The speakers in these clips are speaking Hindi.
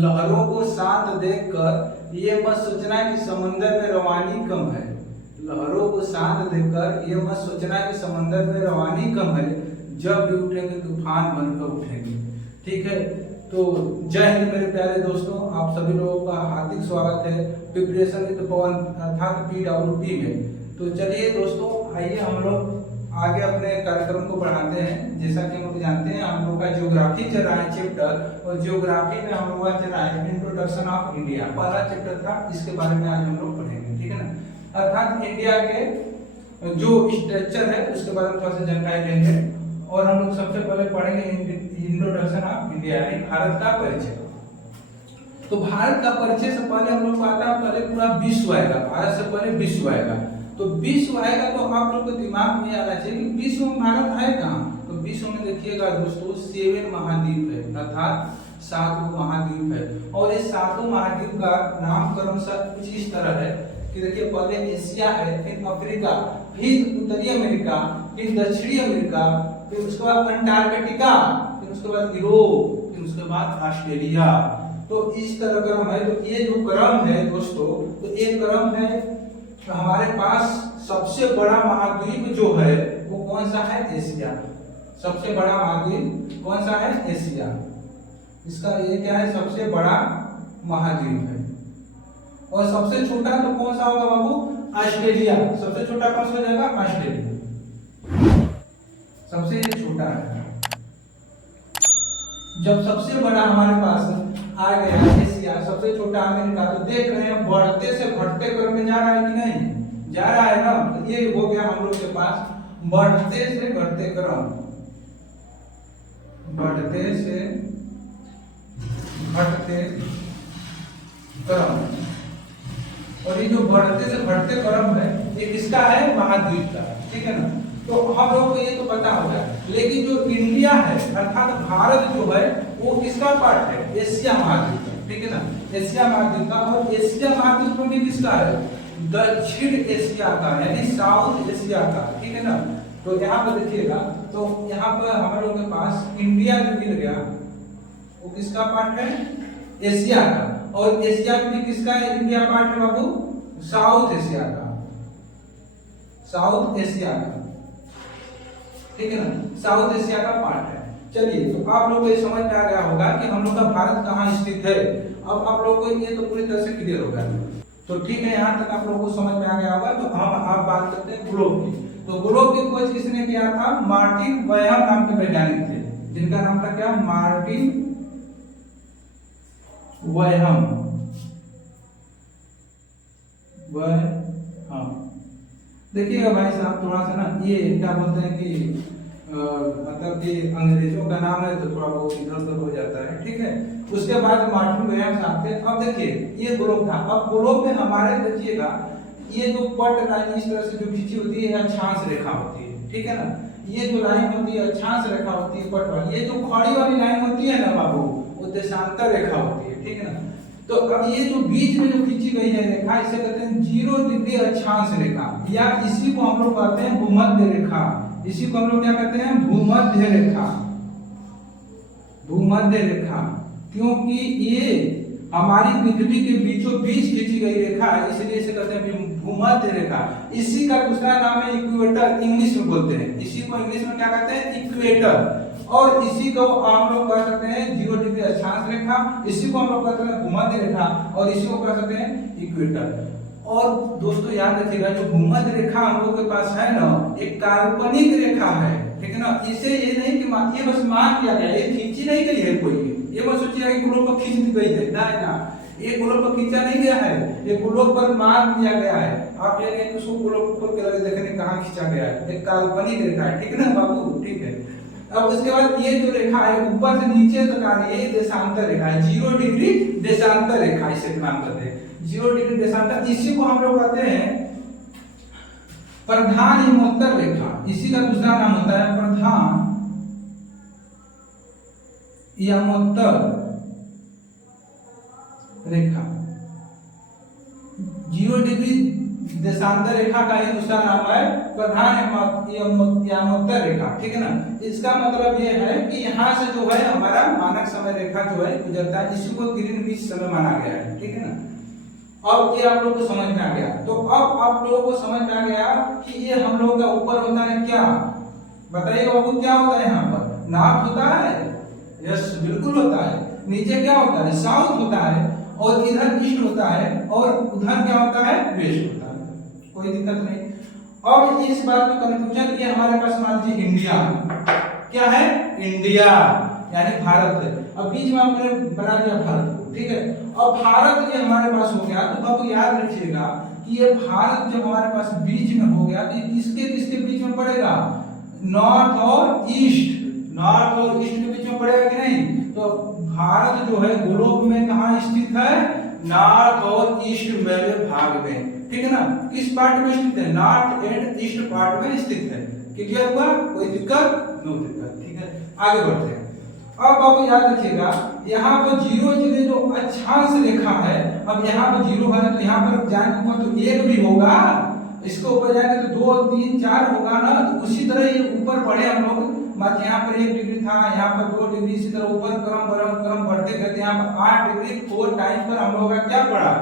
लहरों को शांत देखकर ये मत सोचना कि समंदर में रवानी कम है। लहरों को शांत देखकर ये मत सोचना कि समंदर में रवानी कम है, जब भी उठेंगे तूफान बनकर उठेंगे। ठीक है, तो जय हिंद मेरे प्यारे दोस्तों, आप सभी लोगों का हार्दिक स्वागत है प्रिपरेशन विद पवन अर्थात PWP में। तो चलिए दोस्तों, आइए हम लोग आगे अपने कार्यक्रम को बढ़ाते हैं। जैसा कि हम लोग जानते हैं, हम लोग का ज्योग्राफी चल रहा है चैप्टर, और ज्योग्राफी में हम लोग का चल रहा है इंट्रोडक्शन ऑफ इंडिया। पहला चैप्टर था, इसके बारे में आज हम लोग पढ़ेंगे। ठीक है ना, अर्थात इंडिया के जो स्ट्रक्चर है उसके बारे में थोड़ा सा जानकारी लेंगे। और हम लोग सबसे पहले पढ़ेंगे इंट्रोडक्शन ऑफ इंडिया, यानी भारत का परिचय। तो भारत का परिचय से पहले हम लोग को आता है, पहले पूरा विश्व आएगा। भारत से पहले विश्व आएगा। तो विश्व आएगा तो आप लोग को दिमाग में आना चाहिए कि विश्व में भारत है कहाँ। तो विश्व में देखिएगा दोस्तों 7 महाद्वीप है, अर्थात 7 महाद्वीप है। और इस 7 महाद्वीप का नामकरण कुछ इस तरह है कि देखिए, पहले एशिया है, फिर अफ्रीका, फिर उत्तरी अमेरिका, फिर दक्षिणी अमेरिका, फिर उसके बाद अंटार्कटिका, फिर उसके बाद यूरोप, फिर उसके बाद ऑस्ट्रेलिया। तो इस तरह क्रम है। तो ये जो क्रम है दोस्तों, तो ये क्रम है। हमारे पास सबसे बड़ा महाद्वीप जो है वो कौन सा है? एशिया। सबसे बड़ा महाद्वीप कौन सा है? एशिया। इसका ये क्या है? सबसे बड़ा महाद्वीप है। और सबसे छोटा तो कौन सा होगा बाबू? ऑस्ट्रेलिया। सबसे छोटा कौन सा हो जाएगा? ऑस्ट्रेलिया सबसे छोटा है। जब सबसे बड़ा हमारे पास आ गया एशिया, सबसे छोटा अमेरिका, तो देख रहे हैं बढ़ते से घटते क्रम में जा रहा है कि नहीं? जा रहा है ना। तो ये हो गया हम लोग के पास बढ़ते से घटते क्रम, बढ़ते से घटते क्रम। और ये जो बढ़ते से घटते क्रम है, ये किसका है? महाद्वीप का। ठीक है ना। तो हम लोग को ये तो पता होगा, लेकिन जो इंडिया है अर्थात भारत जो है वो किसका पार्ट है? एशिया महाद्वीप का। ठीक है ना, एशिया महाद्वीप का। और एशिया महाद्वीप में किसका है? दक्षिण एशिया का, यानी साउथ एशिया का। ठीक है ना। तो यहाँ पर देखिएगा, तो यहाँ पर हम लोग के पास इंडिया जो मिल गया वो किसका पार्ट है? एशिया का। और एशिया में किसका है? इंडिया पार्ट है बाबू? साउथ एशिया का, साउथ एशिया का। ठीक है ना, साउथ एशिया का पार्ट है। चलिए, तो आप लोग को ये समझ में आ गया होगा कि हम लोग का भारत कहाँ स्थित है। अब आप लोग को ये तो पूरी तरह से क्लियर होगा। तो ठीक है, यहाँ तक आप लोगों को समझ में आ गया होगा। तो हम आप बात करते हैं ग्लोब की। तो ग्लोब की खोज किसने किया था? मार्टिन व्हायम नाम के वैज्ञानिक थे, जिनका नाम था क्या? मार्टिन व्हायम। देखिएगा भाई साहब, थोड़ा सा ना ये क्या बोलते हैं कि मतलब कि अंग्रेजों का नाम है तो थोड़ा बहुत इधर उधर हो जाता है। ठीक है। उसके बाद मार्टिन व्हायम साहब थे। अब देखिए, ये ग्लोब था। अब ग्लोब में हमारे देखिएगा, ये जो पट लाइन इस तरह से जो खींची होती है, अक्षांश रेखा होती है। ठीक है ना। ये जो लाइन होती है अक्षांश रेखा होती है पट वाली। ये जो खड़ी वाली लाइन होती है ना बाबू, वो देशांतर रेखा होती है। ठीक है ना। तो अब ये जो बीच में जो खींची गई है रेखा, इसे कहते हैं 0 डिग्री अक्षांश रेखा, या इसी को हम लोग कहते हैं भूमध्य रेखा। इसी को हम लोग क्या कहते हैं? भूमध्य रेखा। भूमध्य रेखा, क्योंकि ये हमारी पृथ्वी के बीचों बीच खींची गई रेखा है, इसलिए इसे कहते हैं भूमध्य रेखा। इसी का दूसरा नाम है इक्वेटर, इंग्लिश में बोलते हैं। इसी को इंग्लिश में क्या कहते हैं? इक्वेटर। और इसी को हम लोग कह सकते हैं 0 डिग्री अक्षांश रेखा, इसी को हम लोग कहते हैं भूमध्य रेखा, और इसी को कह सकते हैं इक्वेटर। और दोस्तों याद रखिएगा, जो भूमध्य रेखा हम लोग के पास है ना, एक काल्पनिक रेखा है। ठीक है ना। इसे ये नहीं कि ये बस मान लिया गया, ये खींची नहीं गई है कोई। ये बस सोचिए कि ग्लोब पर खींच दी गई है, ना ना, ये ग्लोब पर खींचा नहीं गया है, ये ग्लोब पर मान दिया गया है। आप ये नहीं उसको ग्लोब खोल के लगे देखने कहाँ खींचा गया है, एक काल्पनिक रेखा है। ठीक है ना बाबू? ठीक है। अब उसके बाद ये जो रेखा है ऊपर से नीचे तक आ रही है, ये देशांतर रेखा है, 0 डिग्री देशांतर रेखा इसे नाम कहते हैं, 0 डिग्री देशांतर। इसी को हम लोग कहते हैं प्रधान हिमोत्तर रेखा। इसी का दूसरा नाम होता है प्रधान हिमोत्तर रेखा। 0 डिग्री देशांतर रेखा का ही दूसरा नाम है प्रधान यामोत्तर रेखा, ठीक है ना। इसका मतलब ये है कि यहाँ से जो है हमारा मानक समय रेखा जो है गुजरता है, इसी को ग्रीनविच समय माना गया है, ठीक है ना। अब ये आप लोग को समझ में आ गया। तो अब आप लोगों को समझ में आ गया कि ये हम लोग का ऊपर होता है क्या, बताइए बाबू क्या होता है यहाँ पर, नॉर्थ होता है, यस बिल्कुल होता है। नीचे क्या होता है, साउथ होता है, और इधर ईस्ट होता है, और उधर क्या होता है, वेस्ट होता है, कोई दिक्कत नहीं। अब इस बात में कंफ्यूजन ये हमारे पास मान लीजिए इंडिया क्या है, इंडिया यानी भारत है। अब बीच में हमने बना दिया भारत को, ठीक है। अब भारत ये हमारे पास हो गया, तो बाबू याद रखिएगा कि ये भारत जब हमारे पास बीच में हो गया तो किसके किसके बीच में पड़ेगा, नॉर्थ और ईस्ट, नॉर्थ और ईस्ट के बीच में पड़ेगा कि नहीं। तो भारत जो है ग्लोब में कहाँ स्थित है, नॉर्थ और ईस्ट में भाग में, ठीक है ना। किस पार्ट में स्थित है, नॉर्थ एंड ईस्ट पार्ट में स्थित है। क्लियर हुआ, कोई दिक्कत, नो दिक्कत, ठीक है। आगे बढ़ते हैं। अब आपको याद रखिएगा यहाँ पर जीरो जगह जो अक्षांश रेखा है, अब यहाँ पर जीरो है तो यहाँ पर जाएंगे ऊपर तो एक भी होगा, इसको ऊपर जाएंगे तो 2 3 4 होगा ना। तो उसी तरह ये ऊपर बढ़े हम लोग, मतलब यहाँ पर 1 डिग्री था, यहाँ पर 2 डिग्री, इसी तरह ऊपर क्रम बढ़ते गए, यहाँ पर 8 डिग्री 4 टाइम पर हम लोग का क्या पड़ा,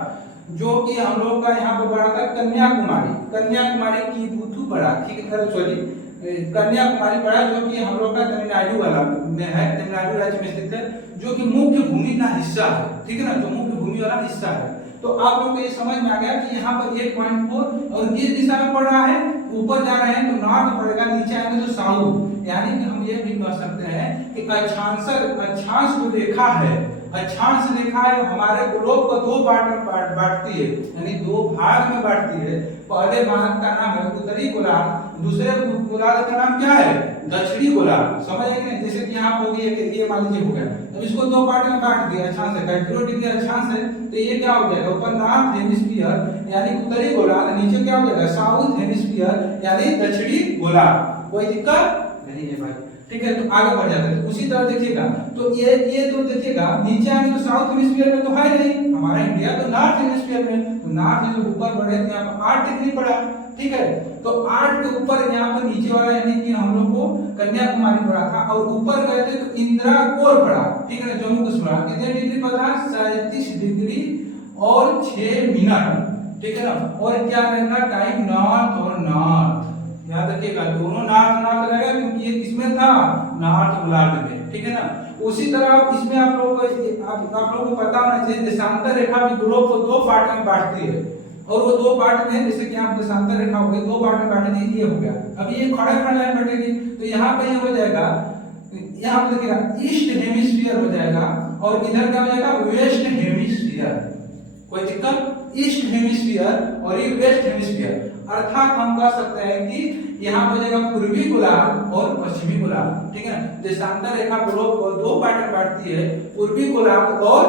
जो कि हम लोग का यहाँ पर बढ़ा था कन्याकुमारी, कन्याकुमारी की बुथु बढ़ा, ठीक है, सॉरी कन्याकुमारी पड़ा, जो कि हम लोग का तमिलनाडु वाला में है, तमिलनाडु राज्य में स्थित है, जो कि मुख्य भूमि का हिस्सा है, ठीक है ना, जो मुख्य भूमि वाला हिस्सा है। तो आप लोग को ये समझ में आ गया कि यहाँ पर 1.4 और किस दिशा में पड़ रहा है, ऊपर जा रहे हैं तो नॉर्थ पड़ेगा, नीचे आएंगे तो साउथ। यानी कि हम ये भी कह सकते हैं कि अक्षांश जो रेखा है, अक्षांश रेखा है हमारे ग्लोब को 2 पार्ट में बांटती है, यानी 2 भाग में बांटती है। पहले भाग का नाम है उत्तरी गोलार्ध, दूसरे गोलार्ध का नाम क्या है, दक्षिणी गोलार्ध, समझ गए कि नहीं। जैसे कि यहाँ हो गई ये मान लीजिए हो गया, अब इसको 2 पार्ट में बांट दिया अक्षांश है, 0 डिग्री अक्षांश है, तो ये क्या हो जाएगा, ऊपर नॉर्थ हेमिस्फीयर यानी उत्तरी गोलार्ध, नीचे क्या हो जाएगा, साउथ हेमिस्फीयर यानी दक्षिणी गोलार्ध। कोई दिक्कत नहीं है भाई, ठीक है। तो आगे बढ़ जाते हैं, तो उसी तरह देखिएगा, तो ये तो देखिएगा नीचे आगे तो साउथ हेमिस्फीयर में तो है नहीं, हमारा इंडिया तो नॉर्थ हेमिस्फीयर में, तो नॉर्थ में जो ऊपर बढ़े तो यहाँ पर 8 डिग्री पड़ा, ठीक है। तो 8 के ऊपर यहाँ पर नीचे वाला यानी कि हम लोग को कन्याकुमारी पड़ा था, और ऊपर गए थे तो इंदिरा कोल पड़ा, ठीक है, जम्मू कश्मीर कितने डिग्री पर था, 37 डिग्री और 6 मिनट, ठीक है ना। और क्या रहना टाइम, नॉर्थ और नॉर्थ, याद रखिएगा दोनों नॉर्थ रहेगा, क्योंकि ये किसमें था, नॉर्थ गोलार्ध में, ठीक है ना। उसी तरह इसमें आप लोगों को पता होना चाहिए देशांतर रेखा भी ग्लोब को 2 पार्ट में बांटती है, और वो 2 पार्ट में, जैसे कि आप देशांतर रेखा हो गई 2 पार्ट में बांट दी, ये हो गया। अब ये खड़ा लाइन बैठेगी, तो यहाँ पे ये हो जाएगा, यहाँ पे देखिएगा ईस्ट हेमिस्फीयर हो जाएगा, और इधर क्या हो जाएगा, वेस्ट हेमिस्फीयर। कोई दिक्कत, ईस्ट हेमिस्फीयर और ये वेस्ट हेमिस्फीयर, अर्थात हम कह सकते हैं कि यहाँ हो जाएगा पूर्वी गोलार्ध और पश्चिमी गोलार्ध, ठीक है। देशांतर रेखा ग्लोब को 2 पार्ट में बांटती है, पूर्वी गोलार्ध और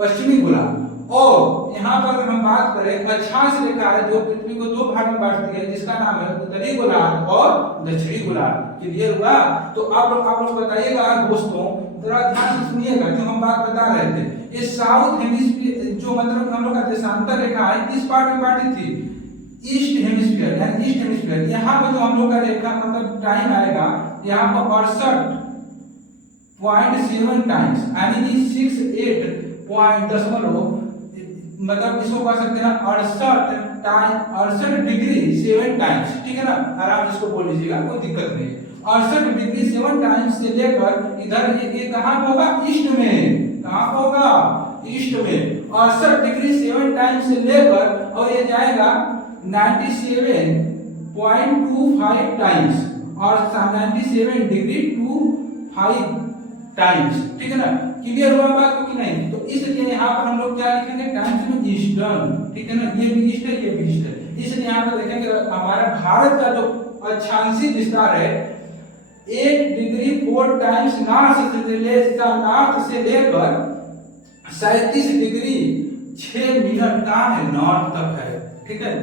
पश्चिमी गोलार्ध। और यहाँ पर हम बात करें अक्षांश रेखा है जो पृथ्वी को 2 भाग में बांटती है, जिसका नाम है उत्तरी गोलार्ध और दक्षिणी गोलार्ध। क्लियर हुआ। तो आप लोग बताइएगा दोस्तों, जरा ध्यान से सुनिएगा जो हम बात बता रहे थे। ये साउथ हेमिस्फीयर जो मतलब हम लोग का देशांतर रेखा है किस पार्ट में बांटी थी, ईस्ट हेमिस्फीयर यानी ईस्ट हेमिस्फीयर। यहाँ पर जो हम लोग का रेखा मतलब टाइम आएगा, यहाँ पर 68.7 टाइम्स यानी कि 68 मतलब इसको कह सकते हैं 68 डिग्री 7 टाइम्स, ठीक है ना। आराम इसको बोल लीजिएगा, कोई दिक्कत नहीं। 68 डिग्री 7 टाइम्स से लेकर इधर ये कहाँ होगा, ईस्ट में। कहाँ होगा, ईस्ट में। 68 डिग्री 7 टाइम्स से लेकर और ये जाएगा 97.25 टाइम्स और 97 डिग्री 25 टाइम्स, ठीक है ना। क्लियर हुआ बात को कि नहीं। तो इसलिए यहाँ पर हम लोग क्या लिखेंगे, टाइम्स में ईस्टर्न, ठीक है ना। ये भी ईस्ट है, ये भी ईस्ट है। इसलिए यहाँ पर देखेंगे हमारा भारत का जो अक्षांशीय विस्तार है 8 डिग्री 4 टाइम्स नॉर्थ से लेकर 37 डिग्री 6 मिनट का है नॉर्थ तक है, ठीक है।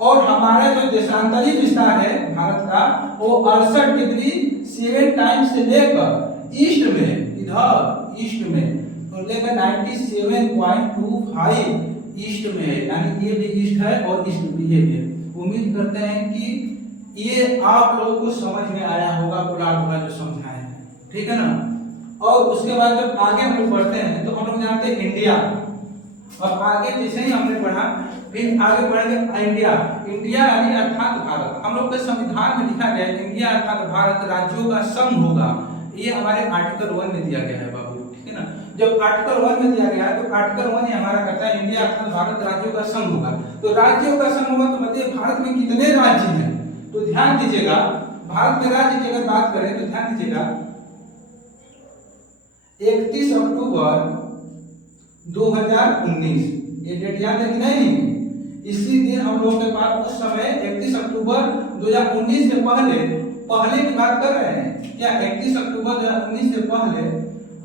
और हमारा जो देशांतरी विस्तार है भारत का वो 68 डिग्री 7 टाइम्स से लेकर ईस्ट में, इधर ईस्ट में और लेकर 97.25 ईस्ट में है, यानी ये भी ईस्ट है और ईस्ट भी ये भी है। उम्मीद करते हैं कि ये आप लोगों को समझ में आया होगा, पूरा जो समझाए हैं, ठीक है ना। और उसके बाद जब आगे हम लोग बढ़ते हैं तो हम लोग जानते हैं इंडिया, और आगे जैसे ही हमने पढ़ा फिर आगे बढ़ेंगे इंडिया। इंडिया यानी अर्थात भारत। हम लोग के संविधान में लिखा गया है इंडिया अर्थात भारत राज्यों का संघ होगा। ये हमारे आर्टिकल 1 में दिया गया है बाबू, ठीक है ना। जब आर्टिकल 1 में दिया गया है तो आर्टिकल 1 ही हमारा कहता है इंडिया अर्थात भारत राज्यों का संघ होगा। तो राज्यों का संघ होगा तो बताइए भारत में कितने राज्य हैं? तो ध्यान दीजिएगा, भारत में राज्य की अगर बात करें तो ध्यान दीजिएगा 31 अक्टूबर 2019, ये डेट याद है कि नहीं? इसी दिन हम लोगों के पास उस समय 31 अक्टूबर 2019 से पहले की बात कर रहे हैं क्या? 31 अक्टूबर 2019 से पहले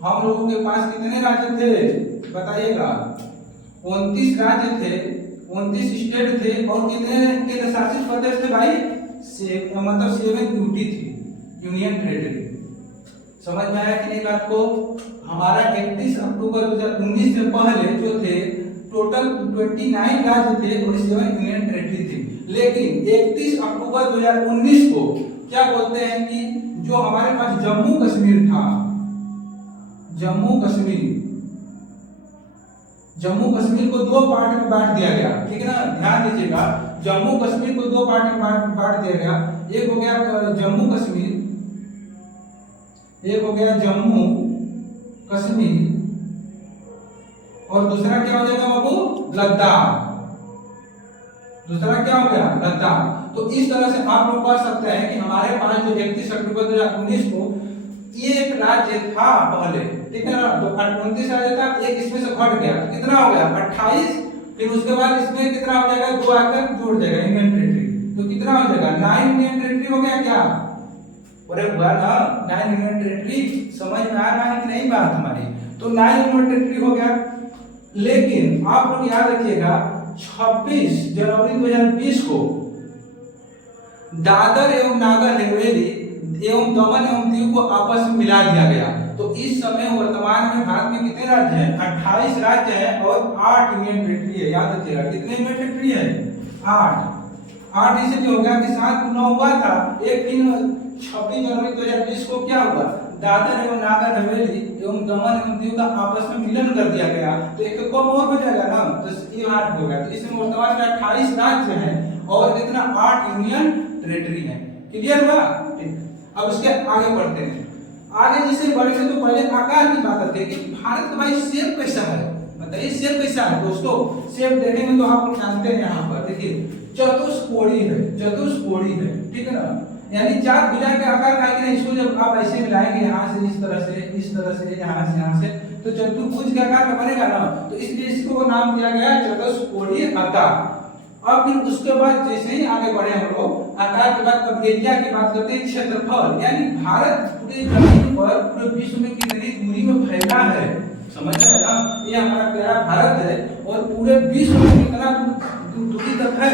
हम लोगों के पास कितने राज्य थे बताइएगा? 29 राज्य थे, 29 स्टेट थे, और कितने केंद्र शासित प्रदेश थे भाई? मतलब 7 यूटी थी, यूनियन टेरिटरी। समझ में आया कि नहीं बात को? हमारा 31 अक्टूबर 2019 से पहले जो थे टोटल 29 राज्य थे और 7 यूनियन टेरिटरी थी। लेकिन 31 अक्टूबर 2019 को क्या बोलते हैं कि जो हमारे पास जम्मू कश्मीर था, जम्मू कश्मीर को 2 पार्ट में बांट दिया गया, ठीक है ना। ध्यान दीजिएगा, जम्मू कश्मीर को 2 पार्ट में बांट दिया गया। एक हो गया जम्मू कश्मीर, एक हो गया जम्मू कश्मीर, और दूसरा क्या हो जाएगा बाबू? लद्दाख। दूसरा क्या हो गया? लद्दाख। तो इस तरह से आप लोग कह सकते हैं कि हमारे पास जो 31 अक्टूबर 2019 को ये एक राज्य था पहले, ठीक है ना। तो 29 राज्य था, एक इसमें से घट गया, तो कितना हो गया? 28। फिर उसके बाद इसमें कितना हो जाएगा? 2 आकर जोड़ जाएगा यूनियन टेरिटरी, तो कितना हो जाएगा? 9 यूनियन टेरिटरी हो गया क्या? अरे हुआ ना 9 यूनियन टेरिटरी। समझ में आ रहा है कि नहीं बात हमारी? तो 9 यूनियन टेरिटरी हो गया। लेकिन आप लोग याद रखिएगा 26 जनवरी 2020 को दादर एवं नागर हवेली एवं दमन एवं दीव को आपस में मिला दिया गया। तो इस समय वर्तमान में भारत में कितने राज्य हैं? 28 राज्य हैं और 8 यूनियन टेरिटरी है। याद रखिएगा कितने यूनियन टेरिटरी है? 8 इसलिए हो गया कि 7 को 9 हुआ था, एक दिन 26 जनवरी 2020 को क्या हुआ? दादर एवं नागर हवेली एवं दमन एवं दीव का आपस में मिलन कर दिया गया। तो एक कम और हो जाएगा ना, तो ये 8 हो गया। तो इसमें वर्तमान में 28 राज्य हैं और कितना? 8 यूनियन टेरिटरी है। क्लियर हुआ? ठीक। अब उसके आगे बढ़ते हैं। आगे जैसे बढ़ेंगे तो पहले आकार की बात करते हैं कि भारत का भाई शेप कैसा है? बताइए शेप कैसा है दोस्तों? शेप देखेंगे तो आप जानते हैं, यहाँ पर देखिए चतुष्कोणीय है, चतुष्कोणीय है, ठीक है ना। यानी 4 भुजा के आकार का है कि नहीं? इसको जब आप ऐसे मिलाएंगे यहाँ से इस तरह से, इस तरह से, यहाँ से तो चतुर्भुज के आकार का बनेगा ना। तो इसलिए इसको नाम दिया गया चतुष्कोणीय आकार। अब फिर उसके बाद जैसे ही आगे बढ़े हम लोग आकार के बाद अब एरिया की बात करते हैं, क्षेत्रफल। यानी भारत पूरे जमीन पर पूरे विश्व में कितनी दूरी में फैला है, समझ रहे हैं ना। ये हमारा प्यारा भारत है और पूरे विश्व में कितना दूरी तक है।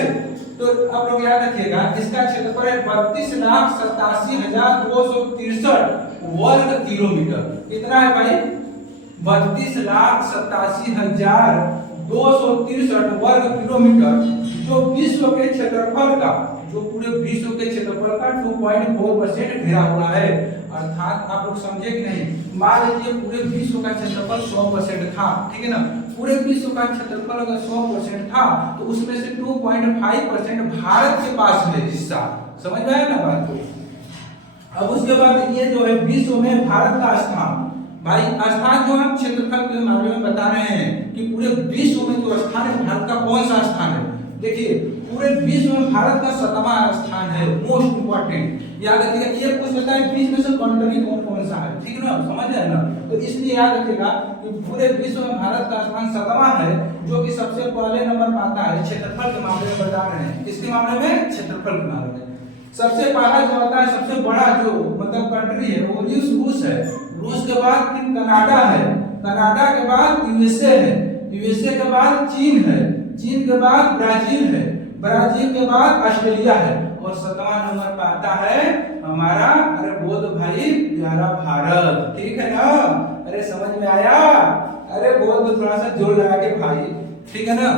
तो आप लोग याद रखिएगा इसका क्षेत्रफल है 32,87,263 वर्ग किलोमीटर। कितना है भाई? 32,87,263 वर्ग किलोमीटर, जो विश्व के क्षेत्रफल का, जो पूरे विश्व के क्षेत्रफल का 2.4% घेरा हुआ है। अर्थात आप लोग समझे कि नहीं? मान लीजिए पूरे विश्व का क्षेत्रफल 100% था, ठीक है ना। पूरे विश्व का क्षेत्रफल अगर 100% था तो उसमें से 2.5% भारत के पास है हिस्सा। समझ में आया ना बात को? अब उसके बाद ये जो है विश्व में भारत का स्थान, भाई स्थान जो हम क्षेत्रफल के मामले में बता रहे हैं कि पूरे विश्व में जो स्थान है भारत का कौन सा स्थान है? देखिए पूरे विश्व में भारत का 7वां स्थान है, मोस्ट इंपॉर्टेंट। याद रखिएगा ये पूछ लेता है बीच में से कंट्री कौन कौन सा है, ठीक है ना, समझ रहे हैं ना। तो इसलिए याद रखिएगा कि पूरे विश्व में भारत का स्थान 7वां है, जो कि सबसे पहले नंबर पाता है क्षेत्रफल के मामले में बता रहे हैं। किसके मामले में? क्षेत्रफल के मामले में सबसे पहला जो होता है, सबसे बड़ा जो मतलब कंट्री है वो रूस है। रूस के बाद फिर कनाडा है, कनाडा के बाद यूएसए है, यूएसए के बाद चीन है, चीन के बाद ब्राजील है, ब्राजील के बाद ऑस्ट्रेलिया है, और 7वां नंबर पर आता है हमारा, अरे बोल दो भाई, प्यारा भारत। ठीक है ना? अरे समझ में आया? अरे बोल दो थोड़ा सा जोर लगा के भाई, ठीक है ना।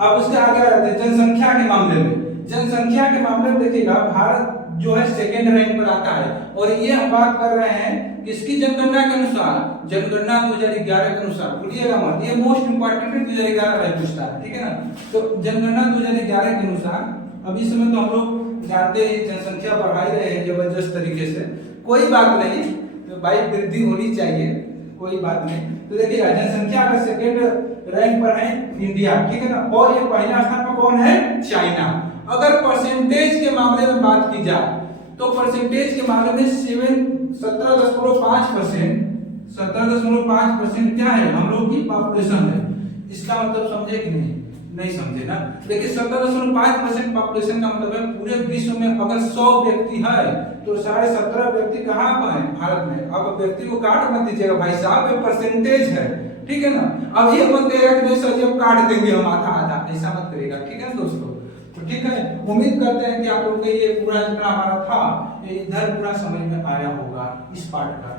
अब उसके आगे आते हैं जनसंख्या के मामले में। जनसंख्या के मामले में देखिएगा भारत जो है सेकेंड रैंक पर आता है, और ये हम बात कर रहे हैं किसकी जनगणना के अनुसार, जनगणना 2011 के अनुसार, भूलिएगा मत, ये मोस्ट इंपॉर्टेंट है, 2011 में पूछता है, ठीक है ना। तो जनगणना 2011 के अनुसार अभी समय तो हम लोग जानते हैं जनसंख्या बढ़ा ही रहे हैं जबरदस्त तरीके से, कोई बात नहीं, तो भाई वृद्धि होनी चाहिए, कोई बात नहीं। तो देखिएगा जनसंख्या का सेकेंड रैंक पर है इंडिया, ठीक है ना, और ये पहला स्थान पर कौन है, चाइना। अगर परसेंटेज के मामले में बात की जाए तो परसेंटेज के मामले में 17.5% क्या है, हम लोग की पॉपुलेशन है। इसका मतलब समझे कि नहीं, नहीं समझे ना। देखिए 17.5% पॉपुलेशन का मतलब है पूरे विश्व में अगर 100 व्यक्ति है तो 17.5 व्यक्ति कहाँ पर है, भारत में। अब व्यक्ति को काट मत दीजिएगा भाई साहब, ये परसेंटेज है, ठीक है ना। अब ये मत करेगा कि नहीं सर जी हम काट देंगे हम आधा आधा, ऐसा मत करेगा, ठीक है ना दोस्तों। तो ठीक है, उम्मीद करते हैं कि आप लोग को ये पूरा जितना हमारा था ये इधर पूरा समझ में आया होगा इस पार्ट का,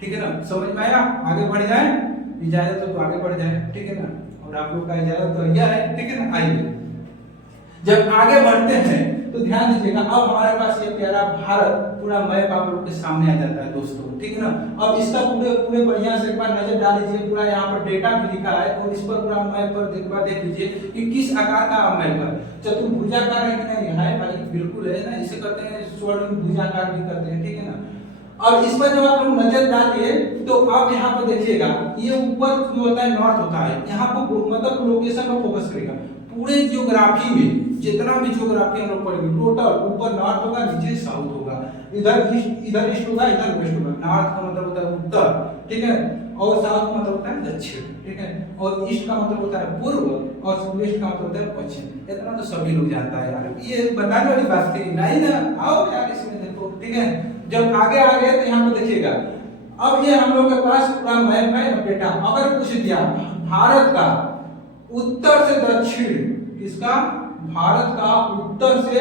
ठीक है ना। समझ में आया, आगे बढ़ जाए, इजाजत हो तो आगे बढ़ जाए, ठीक है ना। और आप लोग का इजाजत तो यह है, ठीक है ना। आइए जब आगे बढ़ते हैं तो ध्यान दीजिएगा, अब हमारे पास ये प्यारा भारत पूरा मैप आप लोग के सामने आ जाता है दोस्तों, ठीक है ना। अब इसका पूरे बढ़िया से एक बार नजर डाल लीजिए, पूरा यहाँ पर डेटा भी लिखा है, और इस पर पूरा मैप पर देख लीजिए कि किस आकार का मैप है। चतुर्भुजाकार है कि नहीं है भाई, बिल्कुल है ना, इसे कहते हैं स्वर्णभुजाकार भी करते हैं, ठीक है ना। अब इस पर जब आप लोग नजर डालिए तो आप यहाँ पर देखिएगा, ये ऊपर जो होता है नॉर्थ होता है, यहाँ पर मतलब लोकेशन पर फोकस करेगा। पूरे जियोग्राफी में जितना भी जियोग्राफी हम लोग पढ़ेंगे टोटल, ऊपर नॉर्थ होगा, नीचे साउथ होगा, इधर ईस्ट होगा, इधर वेस्ट होगा। नॉर्थ का मतलब होता है उत्तर, ठीक है, और साउथ का मतलब होता है दक्षिण, ठीक है, और ईस्ट का मतलब होता है पूर्व, और वेस्ट का मतलब होता है पश्चिम। इतना तो सभी लोग जानता है यार, ये बताने वाली बात थी नहीं ना। आओ यार इसमें देखो, ठीक है। जब आगे आ गए तो यहाँ पर देखिएगा, अब ये हम लोग के पास पूरा मैप है बेटा। अगर पूछ दिया भारत का उत्तर से दक्षिण, किसका, भारत का उत्तर से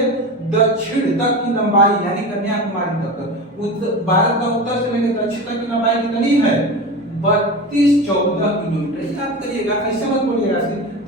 दक्षिण तक की लंबाई यानी कन्याकुमारी तक, भारत का उत्तर से लेकर दक्षिण तक की लंबाई कितनी है, 3214 किलोमीटर। याद करिएगा, ऐसे मत बोलिएगा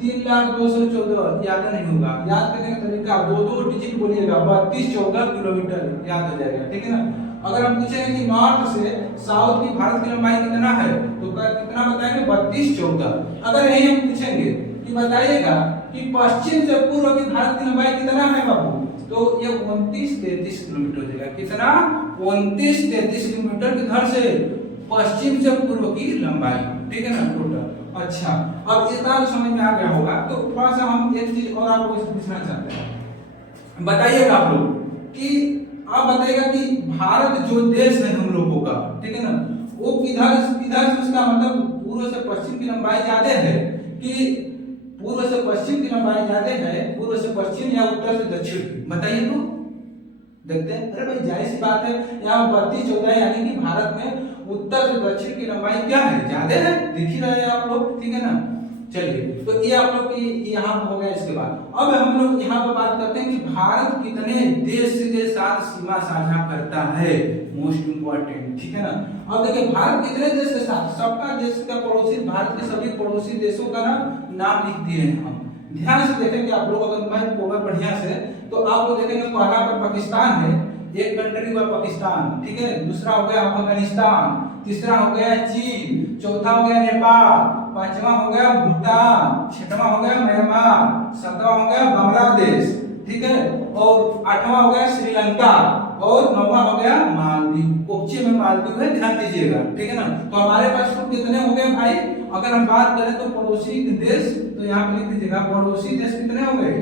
3,02,14 याद नहीं होगा, याद करने का तरीका दो डिजिट बोलिएगा, 3214 किलोमीटर याद हो जाएगा, ठीक है ना। अगर हम पूछेंगे कि नॉर्थ से साउथ की भारत की लंबाई कितना है तो कितना बताएंगे, 3214। अगर यही हम पूछेंगे कि बताइएगा कि पश्चिम से पूर्व की भारत की लंबाई कितना है बाबू, तो ये 29-33 किलोमीटर हो जाएगा। कितना, 29-33 किलोमीटर किधर से, पश्चिम से पूर्व की लंबाई, ठीक है ना, टोटल। अच्छा, अब इतना तो समझ में आ गया होगा, तो थोड़ा सा हम एक चीज और आपको पूछना चाहते हैं। बताइएगा आप लोग कि आप बताइएगा कि भारत जो देश है हम लोगों का, ठीक है ना, वो किधर से उसका मतलब पूर्व से पश्चिम की लंबाई ज्यादा है कि पूर्व से पश्चिम की लंबाई ज्यादा है, पूर्व से पश्चिम या उत्तर से दक्षिण की, बताइए तो। देखते हैं, अरे भाई जाहिर सी बात है, यहाँ 3214 यानी कि भारत में उत्तर से दक्षिण की लंबाई क्या है, ज्यादा है, दिख ही रहे हैं आप लोग, ठीक है ना। चलिए, तो ये आप लोग की यहाँ हो गया। इसके बाद अब हम लोग यहाँ पर बात करते हैं कि भारत कितने देश के साथ सीमा साझा करता है, मोस्ट इंपॉर्टेंट, ठीक है ना। अब देखिए भारत कितने देश के साथ, सबका देश का पड़ोसी, भारत के सभी पड़ोसी देशों का नाम लिख दिए हैं हम। ध्यान से देखेंगे आप लोग, अगर मैं होगा बढ़िया से, तो आप लोग देखेंगे पहला पर पाकिस्तान है, एक कंट्री हुआ पाकिस्तान, ठीक है, दूसरा हो गया अफगानिस्तान, तीसरा हो गया चीन, चौथा हो गया नेपाल, पांचवा हो गया भूटान, छठवां हो गया म्यांमार, सातवां हो गया बांग्लादेश, ठीक है, और आठवां हो गया श्रीलंका, और नौवां हो गया मालदीव। कोच्चि में मालदीव है, ध्यान दीजिएगा, ठीक है ना। तो हमारे पास तो कितने हो गए भाई, अगर हम बात करें तो पड़ोसी देश, तो यहाँ पे लिख दीजिएगा पड़ोसी देश कितने हो गए,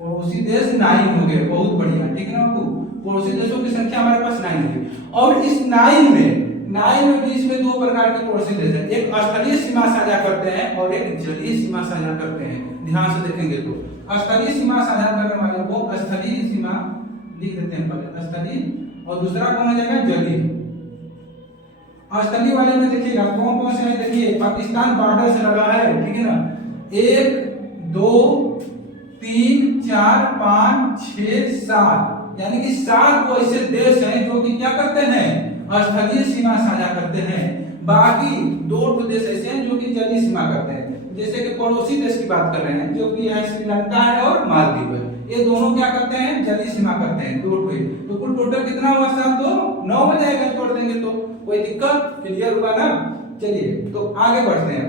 पड़ोसी देश 9 हो गए, बहुत बढ़िया, ठीक है ना आपको। पड़ोसी देशों की संख्या हमारे पास 9 है, और इस 9 में बीच में दो प्रकार के पड़ोसी देश हैं, एक स्थलीय सीमा साझा करते हैं और एक जलीय सीमा साझा करते हैं। ध्यान से देखेंगे तो स्थलीय सीमा साझा करने वाले को स्थलीय सीमा लिख देते हैं पहले, स्थलीय, और दूसरा कौन हो जाएगा, जलीय। स्थलीय वाले में देखिएगा कौन कौन से हैं, देखिए पाकिस्तान बॉर्डर से लगा है, ठीक है ना, 1 2 3 4 5 6 7, यानी कि 7 वो ऐसे देश हैं जो कि क्या करते हैं, स्थलीय सीमा साझा करते हैं। बाकी 2 देश ऐसे हैं जो कि जलीय सीमा करते हैं। जैसे कि पड़ोसी देश की बात कर रहे हैं जो कि है श्रीलंका है और मालदीव है, ये दोनों क्या करते हैं, जलीय सीमा करते हैं दो ठो। तो कुल टोटल कितना हुआ साहब, तो 9 हो जाएगा तोड़ देंगे तो, कोई दिक्कत, क्लियर हुआ ना। चलिए तो आगे बढ़ते हैं।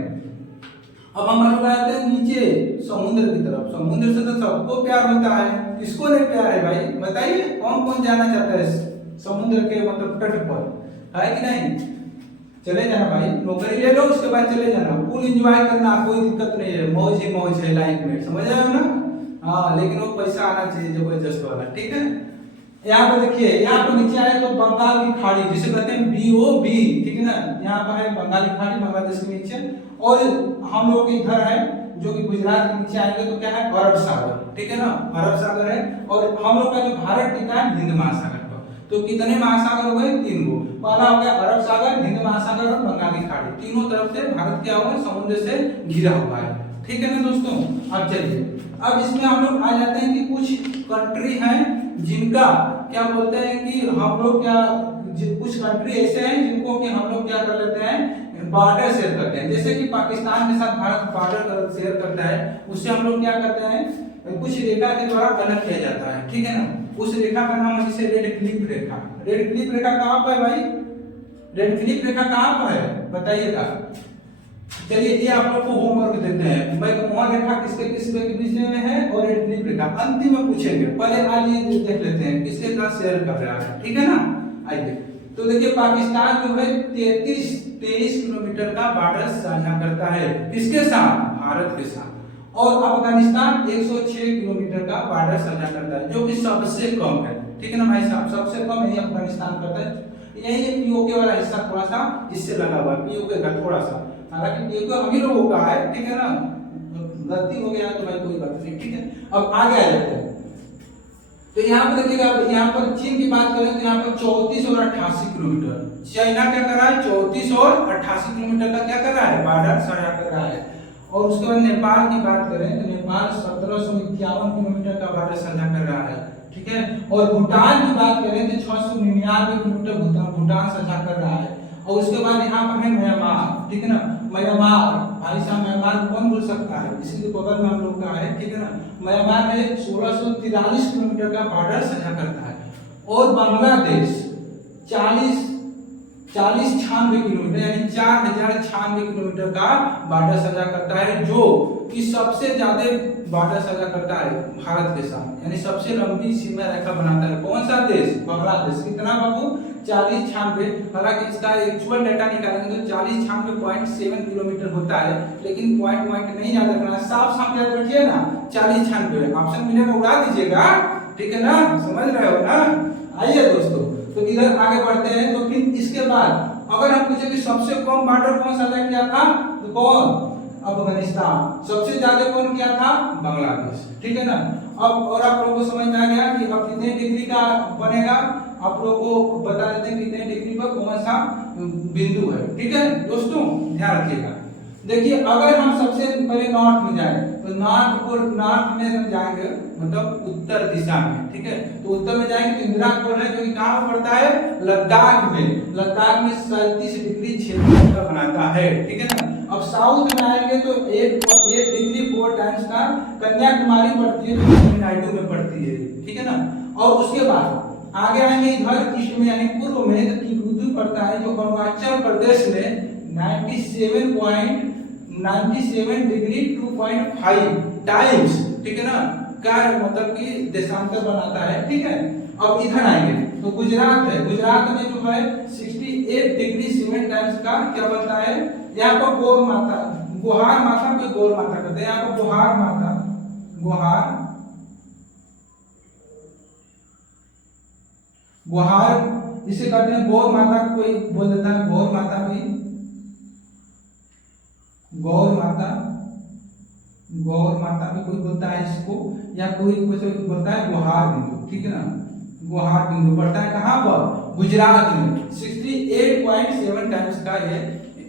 अब हम लोग आते हैं नीचे समुद्र की तरफ। समुद्र से तो सबको प्यार होता है, किसको नहीं प्यार है भाई, बताइए कौन कौन जाना चाहता है समुद्र के मतलब तट पर, है कि नहीं। चले जाना भाई, नौकरी ले लो उसके बाद चले जाना, फुल एंजॉय करना, कोई दिक्कत नहीं है, मौज ही मौज है लाइफ में, समझ रहे हो ना। हाँ लेकिन वो पैसा आना चाहिए जबरदस्त वाला, ठीक है। यहाँ पे देखिए, यहाँ पे नीचे आए तो बंगाल की खाड़ी जिसे कहते हैं BOB, ठीक है ना, यहाँ पर है बंगाल की खाड़ी बांग्लादेश के नीचे, और हम लोग के इधर है जो कि गुजरात के नीचे आएंगे तो क्या है, अरब सागर, ठीक है ना, अरब सागर है। और हम लोग का जो भारत टिका है हिंद महासागर पर। तो कितने महासागर हो गए, 3 गो, पहला हो गया अरब सागर, हिंद महासागर और बंगाल की खाड़ी, तीनों तरफ से भारत क्या हुआ, समुद्र से घिरा हुआ है, ठीक है ना दोस्तों। अब चलिए, अब इसमें हम लोग आ जाते हैं कि कुछ कंट्री हैं जिनका क्या बोलते हैं कि हम लोग क्या, कुछ कंट्री ऐसे हैं जिनको कि हम लोग क्या कर लेते हैं, बॉर्डर शेयर करते हैं। जैसे कि पाकिस्तान के साथ भारत बॉर्डर शेयर करता है, उससे हम लोग क्या करते हैं, कुछ रेखा के द्वारा अलग किया जाता है, ठीक है ना। उस रेखा का नाम है जिसे रेड क्लिफ रेखा। रेड क्लिफ रेखा कहाँ पर है भाई, रेड क्लिफ रेखा कहाँ पर है बताइएगा। चलिए ये आप लोग को होमवर्क देते हैं, भाई मोहर रेखा किसके किसके बीच में है और रेड क्लिफ रेखा अंतिम में पूछेंगे, पहले आज ये देख लेते हैं किसके साथ शेयर कर रहा है, ठीक है ना। आइए तो देखिए, पाकिस्तान जो है 23 किलोमीटर का बॉर्डर साझा करता है, किसके साथ, भारत के साथ। और अफगानिस्तान 106 किलोमीटर का बॉर्डर साझा करता है, जो कि सबसे कम है, ठीक है ना भाई साहब, सबसे कम यही अफगानिस्तान करता है। यही POK वाला हिस्सा थोड़ा सा इससे लगा हुआ है, POK का थोड़ा सा, हालांकि POK हम ही लोगों का है, ठीक है ना, गलती हो गया तो भाई कोई बात नहीं, ठीक है। अब आगे आ जाते हैं। तो यहाँ पर देखिएगा, यहाँ पर चीन की बात करें तो यहाँ पर 34 और 88 किलोमीटर, चाइना क्या कर रहा है, 34 और 88 किलोमीटर का क्या कर रहा है, बॉर्डर साझा कर रहा है। और उसके बाद नेपाल की बात करें तो नेपाल 1751 किलोमीटर का बॉर्डर साझा कर रहा है, ठीक है। और भूटान की बात करें तो 699 किलोमीटर भूटान साझा कर रहा है। और उसके बाद यहाँ पर है म्यांमार, ठीक है ना, म्यांमार भाई साहब, म्यांमार कौन भूल सकता है, इसी के बगल में हम लोग का है, ठीक है ना। म्यांमार में 1643 किलोमीटर का बॉर्डर साझा करता है। और बांग्लादेश 96 किलोमीटर यानी 4096 किलोमीटर का बॉर्डर साझा करता है, जो कि सबसे ज्यादा बॉर्डर साझा करता है भारत के साथ, यानी सबसे लंबी सीमा रेखा बनाता है। कौन सा देश, बांग्लादेश। कितना बाबू, 4096। हालांकि इसका एक्चुअल डाटा निकालेंगे तो 4096.7 किलोमीटर होता है, लेकिन पॉइंट नहीं याद रखना, साफ साफ याद रखिए ना, 4096 ऑप्शन मिलेगा उड़ा दीजिएगा, ठीक है ना, समझ रहे हो ना। आइए दोस्तों, तो इधर आगे बढ़ते हैं। तो फिर इसके बाद अगर हम पूछे कि सबसे कम बॉर्डर कौन साझा किया था, तो कौन, अफगानिस्तान। सबसे ज्यादा कौन किया था, बांग्लादेश, ठीक है ना। अब और आप लोगों को समझ में आ गया कि अब कितने डिग्री का बनेगा, आप लोगों को बता देते हैं कितने डिग्री पर कौन सा बिंदु है, ठीक है दोस्तों, ध्यान रखिएगा। देखिए अगर हम सबसे पहले नॉर्थ में जाए तो नॉर्थ में हम जाएंगे मतलब उत्तर दिशा में, ठीक है। तो उत्तर में जाएंगे तो इंदिरा कोल है जो कि कहाँ पड़ता है, लद्दाख में। लद्दाख में 37 डिग्री क्षेत्र का बनाता है, ठीक है ना। अब साउथ में आएंगे तो 8 डिग्री 4 टाइम्स का कन्याकुमारी पड़ती है जो तमिलनाडु में पड़ती है, ठीक है ना। और उसके बाद आगे आएंगे इधर ईस्ट में यानी पूर्व में तो किबुतु पड़ता है जो अरुणाचल प्रदेश में 97 डिग्री 2.5 टाइम्स, ठीक है ना, क्या मतलब कि देशांतर बनाता है, ठीक है। अब इधर आएंगे तो गुजरात है, गुजरात में जो है 68 डिग्री 7 टाइम्स का क्या बनता है, यहाँ पर गौर माता, गुहार माता को गौर माता कहते हैं, यहाँ पर गुहार माता, गुहार इसे कहते हैं, गौर माता कोई बोल देता है, गौर माता भी, गौर माता भी कोई बोलता है इसको, या कोई बोलता है गुहार बिंदु, ठीक है ना। गुहार बिंदु पड़ता है कहाँ पर, गुजरात में। 68.7 टाइम्स का ये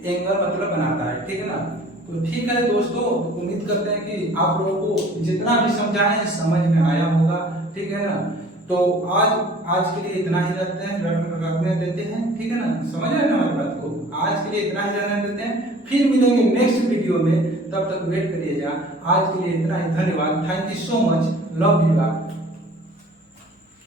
एंगल मतलब बनाता है, ठीक है ना। तो ठीक है दोस्तों, उम्मीद करते हैं कि आप लोगों को जितना भी समझाएं समझ में आया होगा, ठीक है ना। तो आज के लिए इतना ही रखते हैं, ठीक है ना, समझ रहे हैं ना हमारी बात को। आज के लिए इतना ही रहने देते हैं, फिर मिलेंगे नेक्स्ट वीडियो में। तब तक वेट करिएगा। आज के लिए इतना ही, धन्यवाद। Thank you so much, love you.